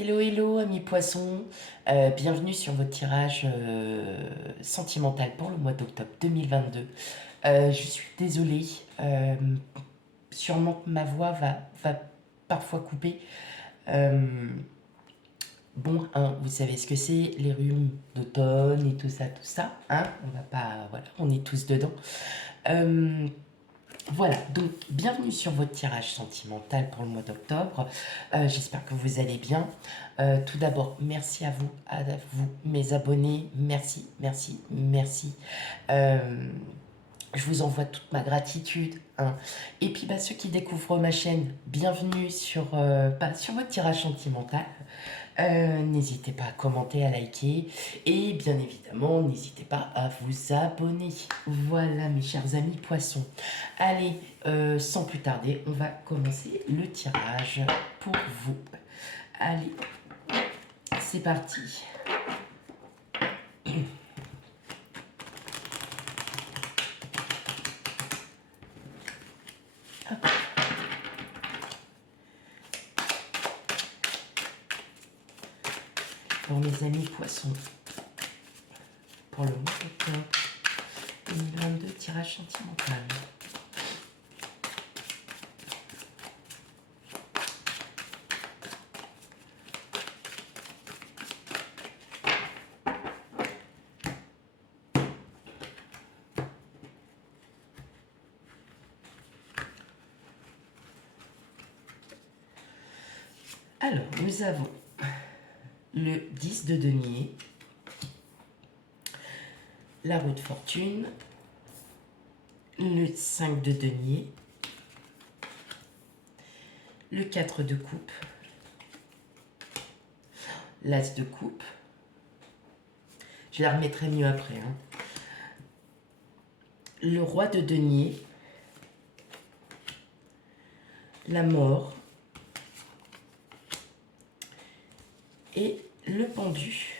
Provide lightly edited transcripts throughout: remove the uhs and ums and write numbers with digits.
Hello, hello, amis poissons. Bienvenue sur votre tirage sentimental pour le mois d'octobre 2022. Je suis désolée, sûrement que ma voix va parfois couper. Euh, bon, hein, vous savez ce que c'est, les rhumes d'automne et tout ça, hein, on va pas, voilà, on est tous dedans. Euh, Voilà, donc bienvenue sur votre tirage sentimental pour le mois d'octobre. J'espère que vous allez bien. Tout d'abord, merci à vous, mes abonnés. Merci, merci, merci. Euh, je vous envoie toute ma gratitude, hein. Et puis, ceux qui découvrent ma chaîne, bienvenue sur votre tirage sentimental. N'hésitez pas à commenter, à liker et bien évidemment, n'hésitez pas à vous abonner. Voilà mes chers amis poissons. Allez, sans plus tarder, on va commencer le tirage pour vous. Allez, c'est parti. Pour mes amis poissons, pour le mois d'octobre 2022, tirage sentimental. Alors, nous avons le 10 de denier, la roue de fortune, le 5 de denier, le 4 de coupe, l'as de coupe. Je la remettrai mieux après, hein. Le roi de denier, la mort et le pendu.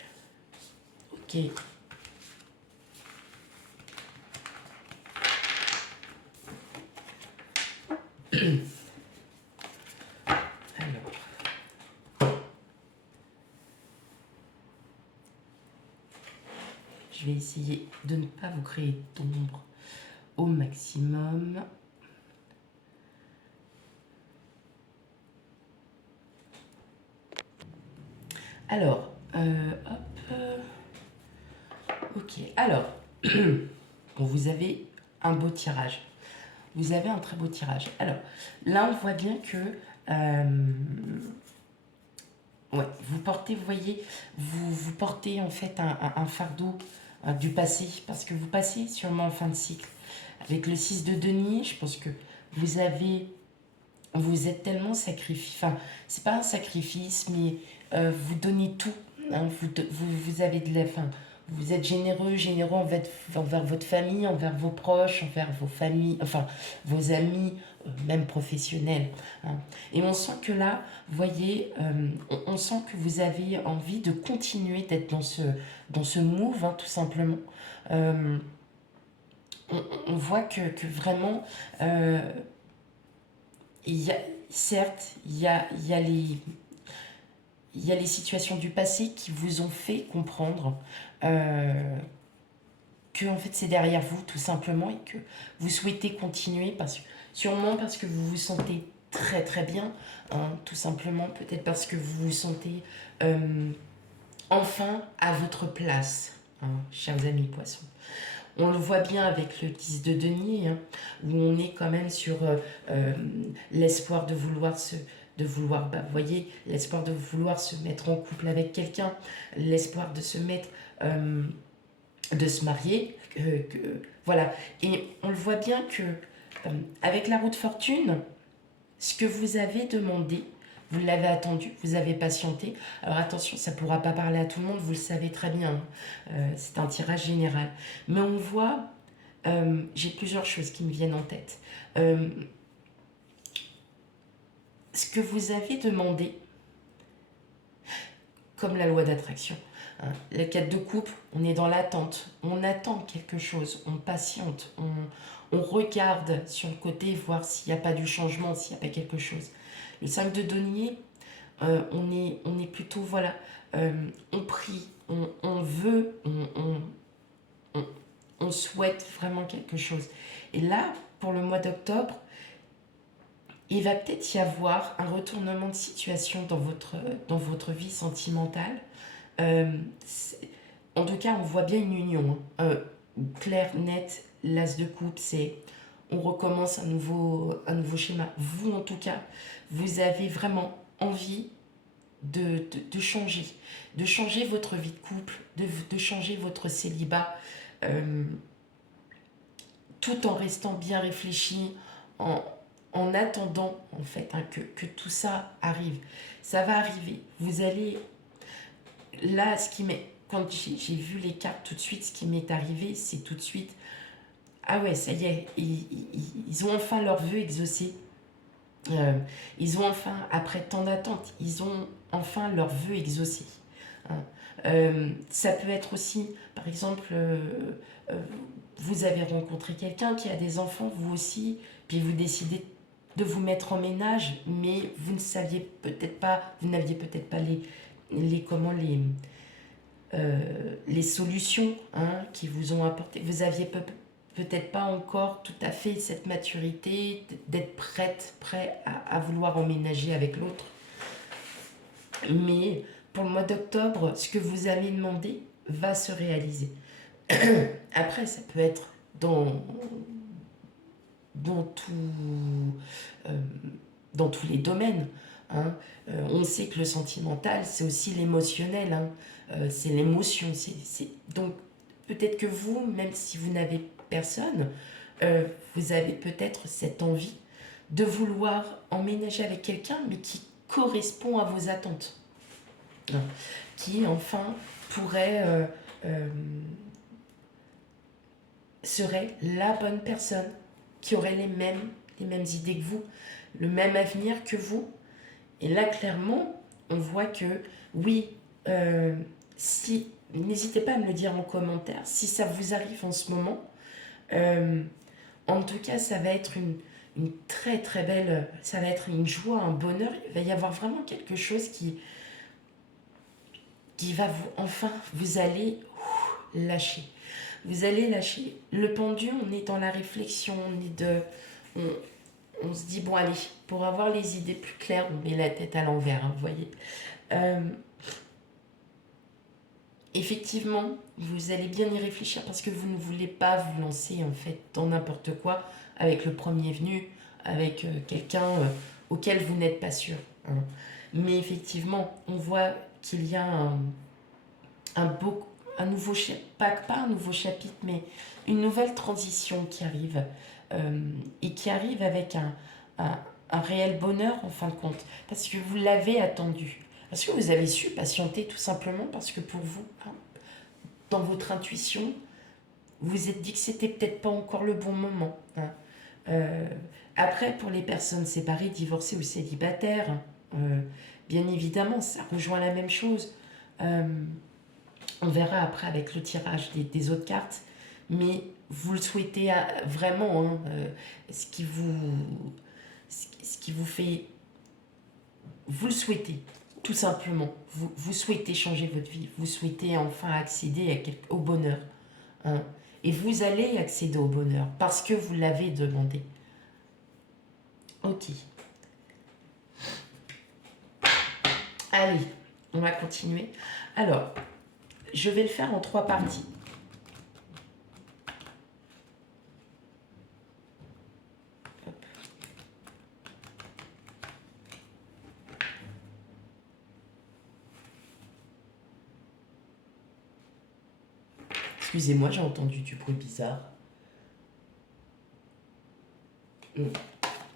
Ok. Alors, je vais essayer de ne pas vous créer d'ombre au maximum. Alors, ok. Alors, bon, vous avez un beau tirage. Vous avez un très beau tirage. Alors, là, on voit bien que ouais, vous portez, vous voyez, vous portez en fait un fardeau du passé, parce que vous passez sûrement en fin de cycle. Avec le 6 de denier, je pense que vous avez, vous êtes tellement sacrifié, enfin, c'est pas un sacrifice, mais vous donnez tout, hein, vous avez de la, enfin, vous êtes généreux envers votre famille, envers vos proches, envers vos familles, enfin, vos amis, même professionnels, hein. Et on sent que là, vous voyez, on sent que vous avez envie de continuer d'être dans ce move, hein, tout simplement. Euh, on voit que vraiment, euh, il y a, certes, il y a les situations du passé qui vous ont fait comprendre que en fait c'est derrière vous tout simplement et que vous souhaitez continuer sûrement parce que vous vous sentez très très bien, hein, tout simplement peut-être parce que vous vous sentez enfin à votre place, hein, chers amis poissons. On le voit bien avec le 10 de denier, hein, où on est quand même sur euh, l'espoir de vouloir, vous voyez, l'espoir de vouloir se mettre en couple avec quelqu'un, l'espoir de se mettre, de se marier, voilà. Et on le voit bien que avec la roue de fortune, ce que vous avez demandé, vous l'avez attendu, vous avez patienté. Alors attention, ça ne pourra pas parler à tout le monde, vous le savez très bien, hein. C'est un tirage général. Mais on voit, j'ai plusieurs choses qui me viennent en tête. Ce que vous avez demandé, comme la loi d'attraction, hein, la 4 de coupe, on est dans l'attente, on attend quelque chose, on patiente, on regarde sur le côté, voir s'il n'y a pas du changement, s'il n'y a pas quelque chose. Le 5 de denier, on est plutôt, voilà, on prie, on veut, on, on souhaite vraiment quelque chose. Et là, pour le mois d'octobre, il va peut-être y avoir un retournement de situation dans votre vie sentimentale. Euh, en tout cas, on voit bien une union, hein. Clair, net, l'as de coupe, c'est on recommence un nouveau schéma. Vous, en tout cas, vous avez vraiment envie de changer votre vie de couple, de changer votre célibat, euh, tout en restant bien réfléchi, en, en attendant en fait, hein, que tout ça arrive. Ça va arriver. Vous allez là, quand j'ai vu les cartes tout de suite, ce qui m'est arrivé, c'est tout de suite, ah ouais, ça y est, ils ont enfin leur vœu exaucé. Euh, ils ont enfin, après tant d'attentes, ils ont enfin leur vœu exaucé. Hein. Ça peut être aussi, par exemple, euh, vous avez rencontré quelqu'un qui a des enfants, vous aussi, puis vous décidez de vous mettre en ménage, mais vous ne saviez peut-être pas, vous n'aviez peut-être pas les solutions, hein, qui vous ont apporté. Vous aviez peut-être pas encore tout à fait cette maturité d'être prêt à vouloir emménager avec l'autre. Mais pour le mois d'octobre, ce que vous avez demandé va se réaliser. Après, ça peut être dans, tout, euh, dans tous les domaines. Hein. On sait que le sentimental, c'est aussi l'émotionnel. Hein. C'est l'émotion. Donc, peut-être que vous, même si vous n'avez personne, vous avez peut-être cette envie de vouloir emménager avec quelqu'un, mais qui correspond à vos attentes. Hein. Qui, enfin, pourrait... serait la bonne personne, qui aurait les mêmes idées que vous, le même avenir que vous. Et là, clairement, on voit que oui, si, n'hésitez pas à me le dire en commentaire, si ça vous arrive en ce moment. En tout cas, ça va être une très très belle, ça va être une joie, un bonheur. Il va y avoir vraiment quelque chose qui va vous allez lâcher. Vous allez lâcher. Le pendu, on est dans la réflexion, on se dit, bon allez, pour avoir les idées plus claires, on met la tête à l'envers, hein, vous voyez. Euh, Effectivement, vous allez bien y réfléchir parce que vous ne voulez pas vous lancer en fait dans n'importe quoi avec le premier venu, avec quelqu'un auquel vous n'êtes pas sûr. Hein. Mais effectivement, on voit qu'il y a un beau, un nouveau pas un nouveau chapitre, mais une nouvelle transition qui arrive et qui arrive avec un réel bonheur en fin de compte, parce que vous l'avez attendu, parce que vous avez su patienter tout simplement, parce que pour vous, hein, dans votre intuition, vous vous êtes dit que c'était peut-être pas encore le bon moment. Hein. Euh, Après, pour les personnes séparées, divorcées ou célibataires, bien évidemment, ça rejoint la même chose. Euh, On verra après avec le tirage des autres cartes. Mais vous le souhaitez vraiment, hein, ce qui vous fait... Vous le souhaitez, tout simplement. Vous souhaitez changer votre vie. Vous souhaitez enfin accéder au bonheur. Hein. Et vous allez accéder au bonheur parce que vous l'avez demandé. Ok. Allez, on va continuer. Alors, je vais le faire en 3 parties. Excusez-moi, j'ai entendu du bruit bizarre.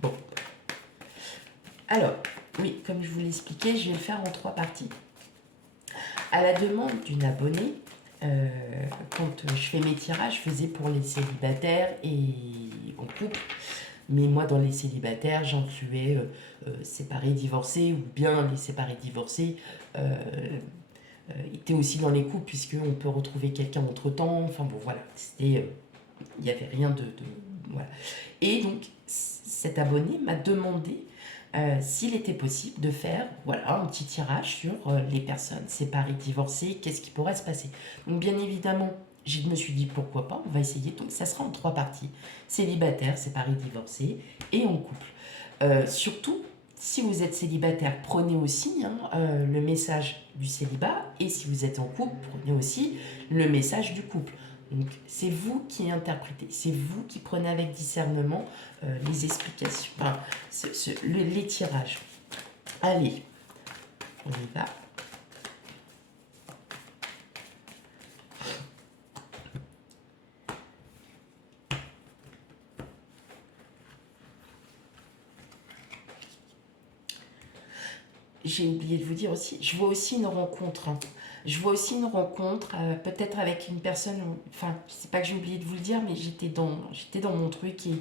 Bon. Alors, oui, comme je vous l'expliquais, je vais le faire en 3 parties. À la demande d'une abonnée, quand je fais mes tirages, je faisais pour les célibataires et en couple. Mais moi, dans les célibataires, j'incluais séparés, divorcés, ou bien les séparés, divorcés étaient aussi dans les couples, puisqu'on peut retrouver quelqu'un entre-temps. Enfin bon, voilà, il n'y avait rien voilà. Et donc, cet abonné m'a demandé s'il était possible de faire voilà, un petit tirage sur les personnes séparées, divorcées, qu'est-ce qui pourrait se passer. Donc bien évidemment, je me suis dit pourquoi pas, on va essayer. Donc ça sera en 3 parties. Célibataire, séparé, divorcé et en couple. Surtout, si vous êtes célibataire, prenez aussi le message du célibat. Et si vous êtes en couple, prenez aussi le message du couple. Donc c'est vous qui interprétez, c'est vous qui prenez avec discernement les explications, enfin, les tirages. Allez, on y va. J'ai oublié de vous dire aussi, je vois aussi une rencontre. Je vois aussi une rencontre, peut-être avec une personne, enfin, c'est pas que j'ai oublié de vous le dire, mais j'étais dans mon truc et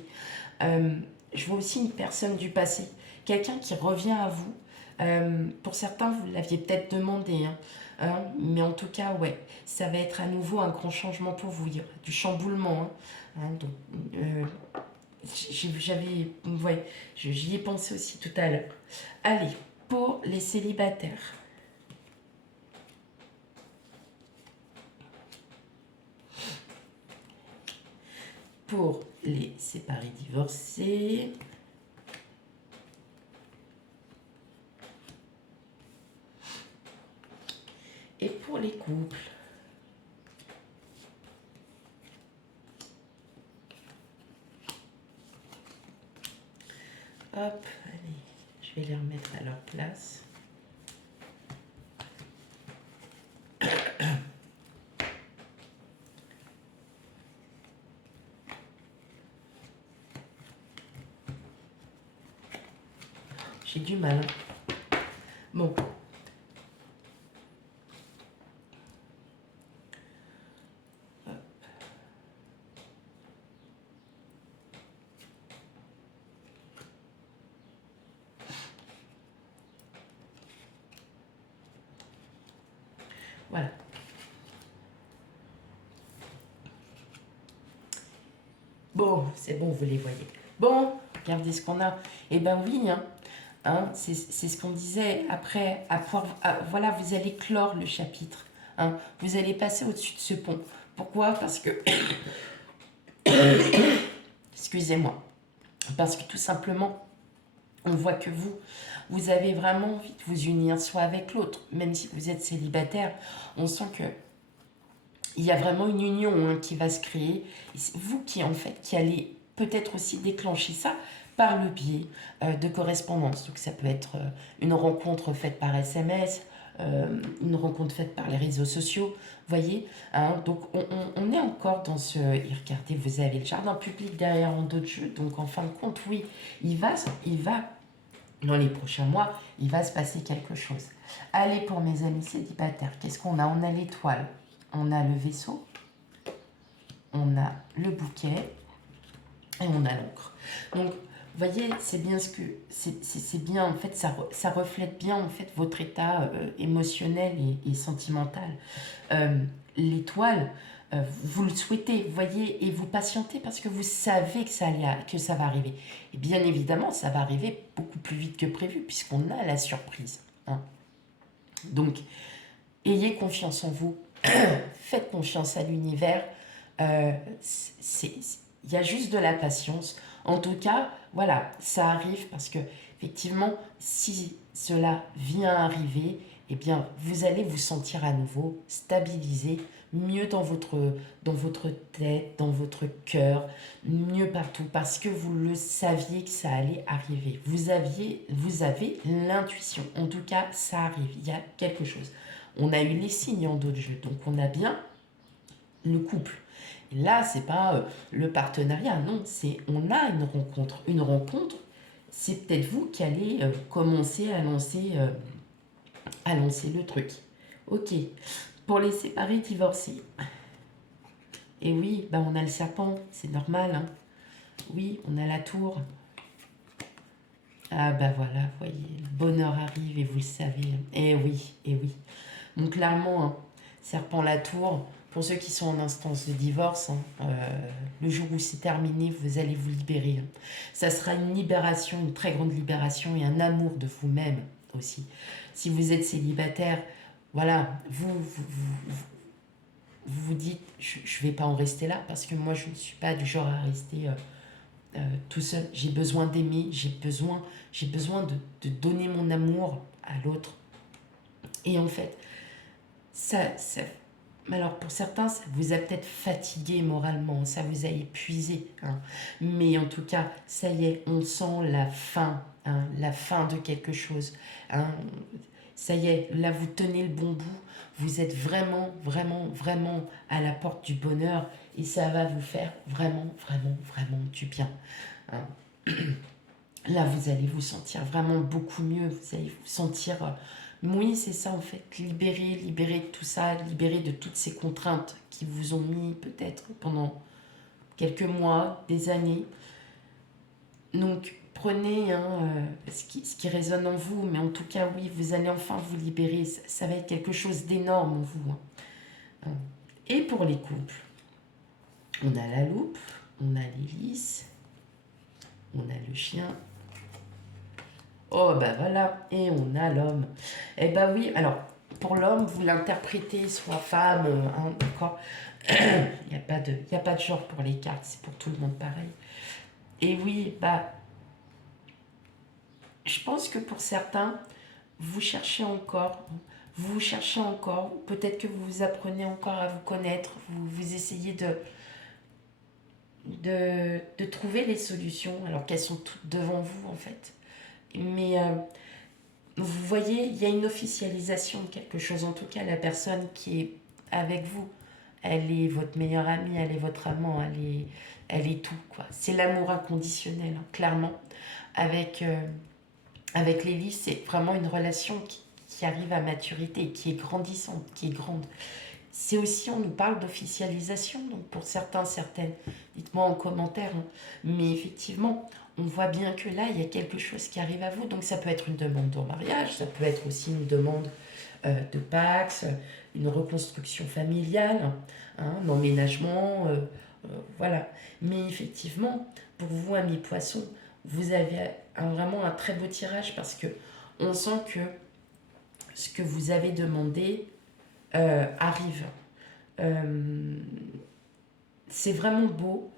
je vois aussi une personne du passé, quelqu'un qui revient à vous. Pour certains, vous l'aviez peut-être demandé, mais en tout cas, ouais, ça va être à nouveau un grand changement pour vous, il y aura du chamboulement. Donc, ouais, j'y ai pensé aussi tout à l'heure. Allez, pour les célibataires. Pour les séparés divorcés. Et pour les couples. Hop, allez, je vais les remettre à leur place. J'ai du mal. Bon. Voilà. Bon, c'est bon, vous les voyez. Bon, regardez ce qu'on a. Eh ben oui, c'est ce qu'on disait. Après, voilà, vous allez clore le chapitre. Vous allez passer au-dessus de ce pont. Pourquoi? Parce que... Excusez-moi. Parce que tout simplement, on voit que vous avez vraiment envie de vous unir soit avec l'autre, même si vous êtes célibataire. On sent que il y a vraiment une union qui va se créer. C'est vous qui, en fait, qui allez peut-être aussi déclencher ça par le biais de correspondance. Donc ça peut être une rencontre faite par SMS, une rencontre faite par les réseaux sociaux, voyez. Donc on est encore dans ce... Et regardez, vous avez le jardin public derrière en d'autres jeux. Donc en fin de compte, oui, il va, dans les prochains mois, il va se passer quelque chose. Allez, pour mes amis célibataires, qu'est-ce qu'on a? On a l'étoile. On a le vaisseau, on a le bouquet et on a l'encre. Donc, vous voyez, c'est bien ce que c'est bien en fait, ça reflète bien en fait votre état émotionnel et sentimental. L'étoile, vous le souhaitez, vous voyez, et vous patientez parce que vous savez que ça va arriver. Et bien évidemment, ça va arriver beaucoup plus vite que prévu puisqu'on a la surprise. Donc, ayez confiance en vous. Faites confiance à l'univers. Il y a juste de la patience. En tout cas, voilà, ça arrive parce que, effectivement, si cela vient arriver, eh bien, vous allez vous sentir à nouveau stabilisé, mieux dans votre tête, dans votre cœur, mieux partout, parce que vous le saviez que ça allait arriver. Vous avez l'intuition. En tout cas, ça arrive. Il y a quelque chose. On a eu les signes en d'autres jeux, donc on a bien le couple. Et là, c'est pas le partenariat, non, c'est on a une rencontre. Une rencontre, c'est peut-être vous qui allez commencer à lancer le truc. Ok. Pour les séparés divorcés. Et oui, bah on a le serpent, c'est normal. Oui, on a la tour. Ah bah voilà, vous voyez, le bonheur arrive et vous le savez. Eh oui, eh oui. Donc clairement, serpent la tour, Pour ceux qui sont en instance de divorce, hein, le jour où c'est terminé, vous allez vous libérer. Hein. Ça sera une libération, une très grande libération et un amour de vous-même aussi. Si vous êtes célibataire, voilà, vous dites, je ne vais pas en rester là parce que moi, je ne suis pas du genre à rester tout seul. J'ai besoin d'aimer, j'ai besoin de donner mon amour à l'autre. Et en fait, ça alors pour certains, ça vous a peut-être fatigué moralement, ça vous a épuisé. Hein. Mais en tout cas, ça y est, on sent la fin de quelque chose. Hein. Ça y est, là vous tenez le bon bout, vous êtes vraiment, vraiment, vraiment à la porte du bonheur et ça va vous faire vraiment, vraiment, vraiment du bien. Hein. Là, vous allez vous sentir vraiment beaucoup mieux, vous allez vous sentir... oui, c'est ça en fait, libérer de tout ça, libérer de toutes ces contraintes qui vous ont mis peut-être pendant quelques mois, des années. Donc, prenez ce qui résonne en vous, mais en tout cas, oui, vous allez enfin vous libérer. Ça va être quelque chose d'énorme en vous. Hein. Et pour les couples, on a la loupe, on a l'hélice, on a le chien. Oh, bah voilà, et on a l'homme. Eh bah oui, alors, pour l'homme, vous l'interprétez soit femme, hein, d'accord. Il n'y a pas de genre pour les cartes, c'est pour tout le monde pareil. Et oui, bah, je pense que pour certains, vous cherchez encore, peut-être que vous apprenez encore à vous connaître, vous essayez de trouver les solutions, alors qu'elles sont toutes devant vous en fait. Mais vous voyez, il y a une officialisation de quelque chose, en tout cas la personne qui est avec vous, elle est votre meilleure amie, elle est votre amant, elle est tout, quoi. C'est l'amour inconditionnel, hein, clairement. Avec, avec Lily, c'est vraiment une relation qui arrive à maturité, qui est grandissante, qui est grande. C'est aussi, on nous parle d'officialisation, donc pour certains, certaines, dites-moi en commentaire, hein. Mais effectivement, on voit bien que là, il y a quelque chose qui arrive à vous, donc ça peut être une demande en mariage, ça peut être aussi une demande de Pax, une reconstruction familiale, hein, un emménagement, voilà. Mais effectivement, pour vous, amis poissons, vous avez vraiment un très beau tirage parce que on sent que ce que vous avez demandé arrive. Euh, c'est vraiment beau,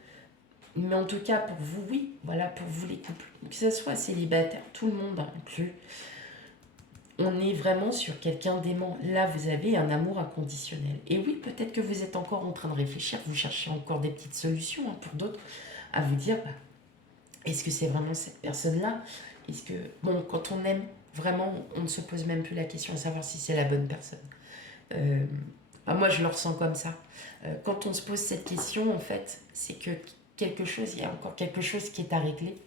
mais en tout cas pour vous, oui, voilà, pour vous les couples, que ce soit célibataire, tout le monde inclus, on est vraiment sur quelqu'un d'aimant. Là, vous avez un amour inconditionnel. Et oui, peut-être que vous êtes encore en train de réfléchir, vous cherchez encore des petites solutions hein, pour d'autres, à vous dire, bah, est-ce que c'est vraiment cette personne-là? Est-ce que, bon, quand on aime, vraiment, on ne se pose même plus la question de savoir si c'est la bonne personne. Euh, bah, moi, je le ressens comme ça. Quand on se pose cette question, en fait, c'est que quelque chose, il y a encore quelque chose qui est à régler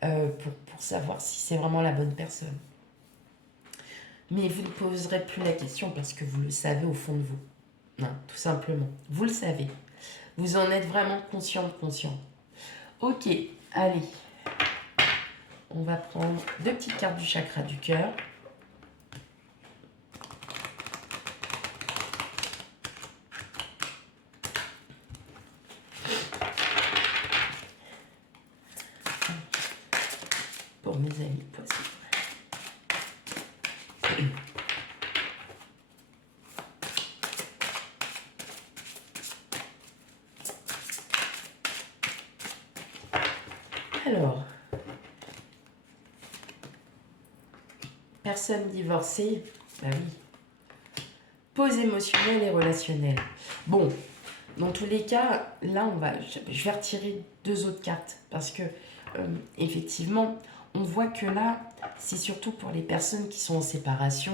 pour savoir si c'est vraiment la bonne personne. Mais vous ne poserez plus la question parce que vous le savez au fond de vous. Non, tout simplement. Vous le savez. Vous en êtes vraiment conscient. Ok, allez. On va prendre 2 petites cartes du chakra du cœur. Pour mes amis poissons. Alors, personne divorcée, bah oui. Pause émotionnelle et relationnelle. Bon, dans tous les cas, là, je vais retirer 2 autres cartes parce que, effectivement, on voit que là, c'est surtout pour les personnes qui sont en séparation.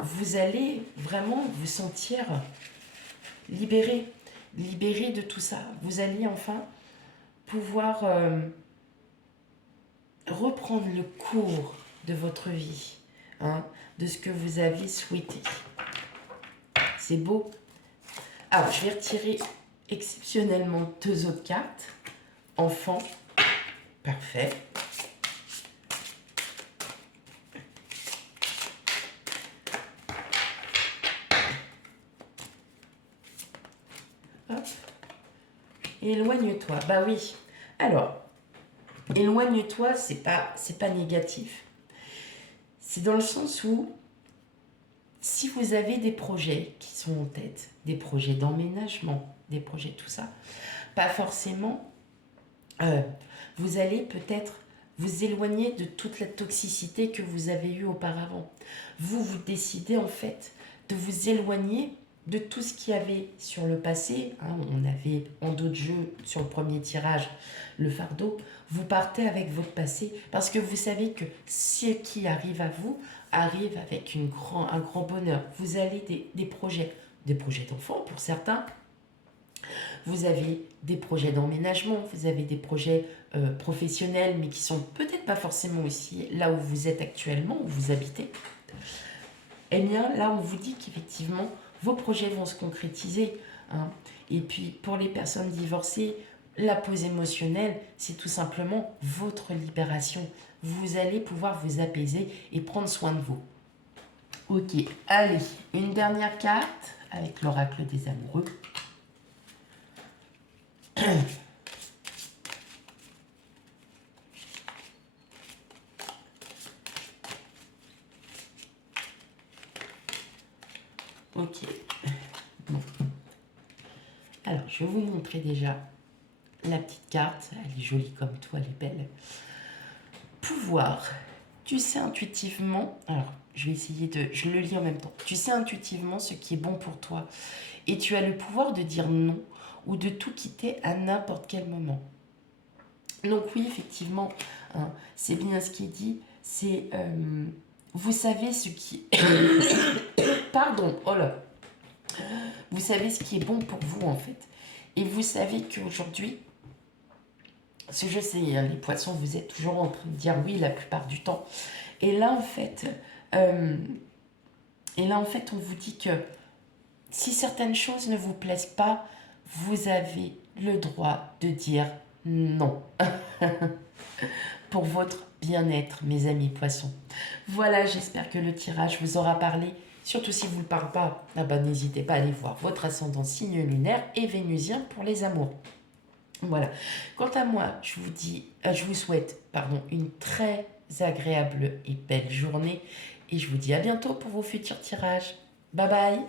Vous allez vraiment vous sentir libéré de tout ça. Vous allez enfin pouvoir reprendre le cours de votre vie, hein, de ce que vous aviez souhaité. C'est beau. Alors, je vais retirer exceptionnellement 2 autres cartes. Enfant, parfait. Éloigne-toi. Bah oui. Alors, éloigne-toi, c'est pas négatif. C'est dans le sens où, si vous avez des projets qui sont en tête, des projets d'emménagement, des projets tout ça, pas forcément, euh, vous allez peut-être vous éloigner de toute la toxicité que vous avez eue auparavant. Vous décidez en fait de vous éloigner de tout ce qu'il y avait sur le passé. Hein, on avait en d'autres jeux, sur le premier tirage, le fardeau. Vous partez avec votre passé parce que vous savez que ce qui arrive à vous arrive avec un grand bonheur. Vous avez des projets d'enfants pour certains. Vous avez des projets d'emménagement, vous avez des projets professionnels, mais qui sont peut-être pas forcément aussi là où vous êtes actuellement, où vous habitez. Eh bien, là, on vous dit qu'effectivement, vos projets vont se concrétiser. Hein. Et puis, pour les personnes divorcées, la pause émotionnelle, c'est tout simplement votre libération. Vous allez pouvoir vous apaiser et prendre soin de vous. Ok, allez, une dernière carte avec l'oracle des amoureux. Ok. Bon. Alors, je vais vous montrer déjà la petite carte. Elle est jolie comme toi, elle est belle. Pouvoir. Tu sais intuitivement, alors je vais essayer de... Je le lis en même temps. Tu sais intuitivement ce qui est bon pour toi. Et tu as le pouvoir de dire non ou de tout quitter à n'importe quel moment. Donc oui, effectivement, hein, c'est bien ce qui est dit. C'est... vous savez ce qui... Pardon, oh là. Vous savez ce qui est bon pour vous, en fait. Et vous savez qu'aujourd'hui, parce que je sais, hein, les poissons, vous êtes toujours en train de dire oui la plupart du temps. Et là, en fait, on vous dit que si certaines choses ne vous plaisent pas, vous avez le droit de dire non. Pour votre bien-être, mes amis poissons. Voilà, j'espère que le tirage vous aura parlé. Surtout si vous ne parlez pas, n'hésitez pas à aller voir votre ascendant signe lunaire et vénusien pour les amours. Voilà. Quant à moi, je vous souhaite une très agréable et belle journée et je vous dis à bientôt pour vos futurs tirages. Bye bye.